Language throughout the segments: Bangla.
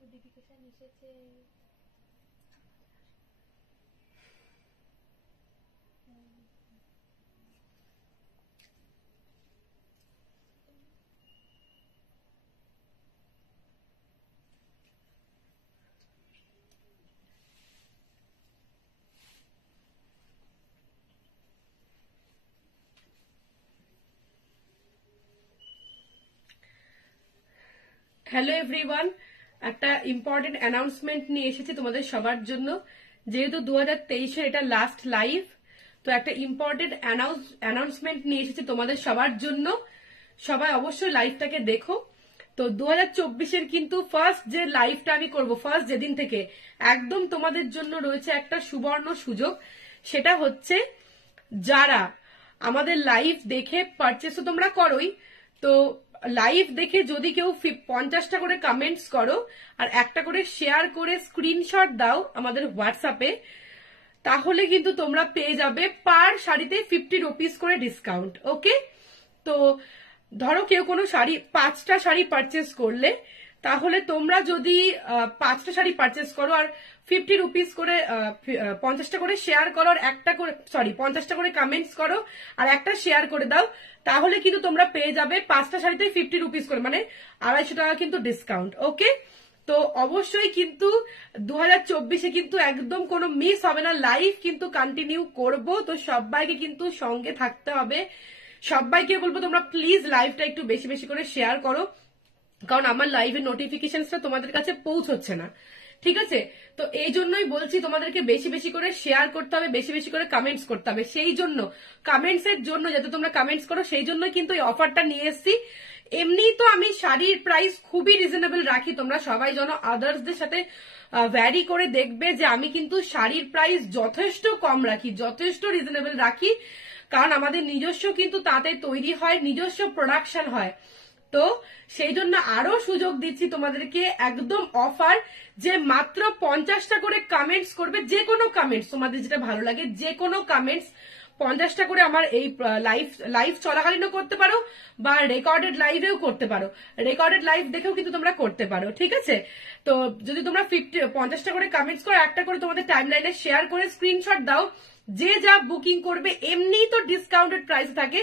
নোটিফিকেশন এসেছে। হ্যালো এভরিওয়ান, একটা ইম্পর্টেন্ট অ্যানাউন্সমেন্ট নিয়ে এসেছি তোমাদের সবার জন্য। যেহেতু 2023-এর এটা লাস্ট লাইভ, তো একটা ইম্পর্টেন্ট অ্যানাউন্সমেন্ট নিয়ে এসেছি তোমাদের সবার জন্য। সবাই অবশ্যই লাইভটাকে দেখো। তো 2024-এর কিন্তু ফার্স্ট যে লাইভটা আমি করবো, ফার্স্ট যেদিন থেকে, একদম তোমাদের জন্য রয়েছে একটা সুবর্ণ সুযোগ। সেটা হচ্ছে যারা আমাদের লাইভ দেখে পারচেস তো তোমরা করোই, তো লাইভ দেখে যদি কেউ 50টা করে কমেন্টস করো আর একটা করে শেয়ার করে স্ক্রিনশট দাও আমাদের হোয়াটসঅ্যাপে, তাহলে কিন্তু তোমরা পেয়ে যাবে পার শাড়িতে 50 রুপিস করে ডিসকাউন্ট। ওকে, তো ধরো কেউ কোনো শাড়ি 5টা শাড়ি পারচেস করলে, তাহলে তোমরা যদি 5টা শাড়ি পারচেস করো আর 50 রুপিস করে 50টা করে শেয়ার করো আর একটা করে 50টা করে কমেন্টস করো আর একটা শেয়ার করে দাও, তাহলে কিন্তু তোমরা পেয়ে যাবে 5টা শাড়িতে 50 রুপিস করে, মানে 250 টাকা কিন্তু ডিসকাউন্ট। ওকে, তো অবশ্যই কিন্তু 2024-এ কিন্তু একদম কোনো মিস হবে না, লাইভ কিন্তু কন্টিনিউ করব। তো সবাইকে কিন্তু সঙ্গে থাকতে হবে। সবাইকে বলবো তোমরা প্লিজ লাইভটা একটু বেশি বেশি করে শেয়ার করো, কারণ আমার লাইভের নোটিফিকেশনসটা তোমাদের কাছে পৌঁছচ্ছে না। ঠিক আছে, তো এই জন্যই বলছি তোমাদেরকে বেশি বেশি করে শেয়ার করতে হবে, বেশি বেশি করে কমেন্টস করতে হবে। সেই জন্য কমেন্টস এর জন্য, যাতে তোমরা কমেন্টস করো, সেই জন্যই কিন্তু এই অফারটা নিয়ে এসেছি। এমনি তো আমি শাড়ির প্রাইস খুবই রিজনেবল রাখি, তোমরা সবাই জানো। আদার্সদের সাথে ভ্যারি করে দেখবে যে আমি কিন্তু শাড়ির প্রাইস যথেষ্ট কম রাখি, যথেষ্ট রিজনেবল রাখি, কারণ আমাদের নিজস্ব কিন্তু তাতে তৈরি হয়, নিজস্ব প্রোডাকশন হয়। তো সেই জন্য আরো সুযোগ দিচ্ছি তোমাদেরকে, একদম অফার, যে মাত্র 50টা করে কমেন্টস করবে, যে কোনো কমেন্টস তোমাদের যেটা ভালো লাগে, যে কোনো কমেন্টস 50টা করে আমার এই লাইভ চলাকালীনও করতে পারো বা রেকর্ডেড লাইভেও করতে পারো, রেকর্ডেড লাইভ দেখেও কিন্তু তোমরা করতে পারো। ঠিক আছে, তো যদি তোমরা 50টা করে কমেন্টস করো, একটা করে তোমাদের টাইম লাইনে শেয়ার করে স্ক্রিনশট দাও, যে যা বুকিং করবে এমনি তো ডিসকাউন্টেড প্রাইস থাকে,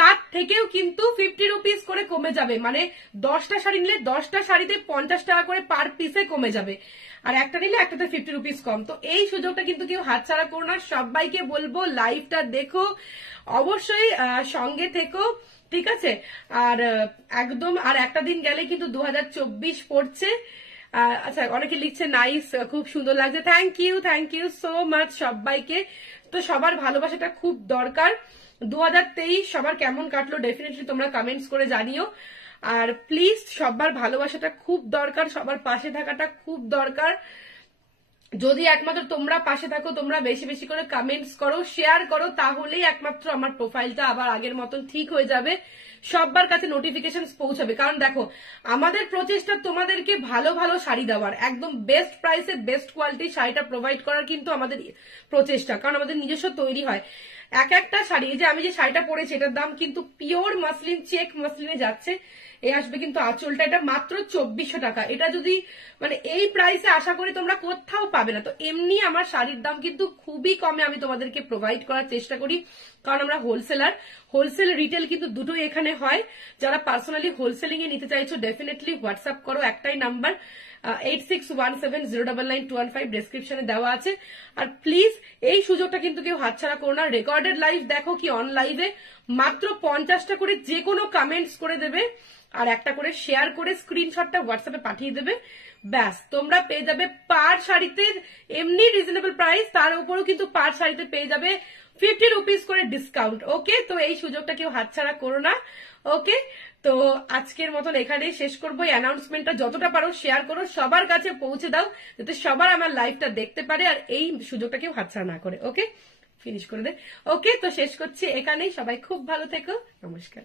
তার থেকেও কিন্তু 50 রুপিস করে কমে যাবে, মানে 10টা শাড়ি নিলে 10টা শাড়িতে 50 টাকা করে পার পিসে কমে যাবে, আর একটা নিলে একটাতে 50 রুপিস কম। তো এই সুযোগটা কিন্তু কেউ হাতছাড়া করো না, সবাইকে বলবো লাইভটা দেখো, অবশ্যই সঙ্গে থেকো। ঠিক আছে, আর একদম আর একটা দিন গেলে কিন্তু 2024 পড়ছে। আচ্ছা, অনেকে লিখছে নাইস, খুব সুন্দর লাগছে, থ্যাংক ইউ সো মাচ সবাইকে। তো সবার ভালোবাসাটা খুব দরকার। 2023 সবার কেমন কাটলো ডেফিনেটলি তোমরা কমেন্টস করে জানিও। আর প্লিজ সবার ভালোবাসাটা খুব দরকার, সবার পাশে থাকাটা খুব দরকার। যদি একমাত্র তোমরা পাশে থাকো, তোমরা বেশি বেশি করে কমেন্টস করো, শেয়ার করো, তাহলেই একমাত্র আমার প্রোফাইলটা আবার আগের মতন ঠিক হয়ে যাবে, সবার কাছে নোটিফিকেশন পৌঁছাবে। কারণ দেখো, আমাদের প্রচেষ্টা তোমাদেরকে ভালো ভালো শাড়ি দেওয়ার, একদম বেস্ট প্রাইসে বেস্ট কোয়ালিটির শাড়িটা প্রোভাইড করার কিন্তু আমাদের প্রচেষ্টা, কারণ আমাদের নিজস্ব তৈরি হয়। এক একটা শাড়ি, যে আমি যে শাড়িটা পরেছি এটার দাম কিন্তু পিওর মাসলিন, চেক মাসলিনে যাচ্ছে, এই আসবে কিন্তু আঁচলটা, এটা মাত্র 2400 টাকা। এটা যদি মানে এই প্রাইসে আশা করি তোমরা কোথাও পাবে না। তো এমনি আমার শাড়ির দাম কিন্তু খুবই কমে আমি তোমাদেরকে প্রোভাইড করার চেষ্টা করি, কারণ আমরা হোলসেলার, হোলসেল রিটেল কিন্তু দুটোই এখানে হয়। যারা পার্সোনালি হোলসেলিং এ নিতে চাইছো ডেফিনেটলি হোয়াটসঅ্যাপ করো, একটাই নাম্বার 8617099215 ডেসক্রিপশনে দেওয়া আছে। আর প্লিজ এই সুযোগটা কিন্তু কেউ হাতছাড়া করো না। রেকর্ডেড লাইভ দেখো কি অন লাইভে, মাত্র 50টা করে যে কোনো কমেন্টস করে দেবে আর একটা করে শেয়ার করে স্ক্রিনশটটা হোয়াটসঅ্যাপে পাঠিয়ে দেবে, ব্যাস তোমরা পেয়ে যাবে পার শাড়িতে এমনি রিজনেবল প্রাইস, তার উপরও কিন্তু পার শাড়িতে পেয়ে যাবে 50 রুপিস করে ডিসকাউন্ট। ওকে, তো এই সুযোগটা কেউ হাতছাড়া করো না। ওকে, তো আজকের মতন এখানেই শেষ করবো। এই অ্যানাউন্সমেন্টটা যতটা পারো শেয়ার করো, সবার কাছে পৌঁছে দাও, যাতে সবার আমার লাইভটা দেখতে পারে আর এই সুযোগটা কেউ হাতছাড়া না করে। ওকে, ফিনিশ করে দে। ওকে, তো শেষ করছি এখানেই, সবাই খুব ভালো থেকো, নমস্কার।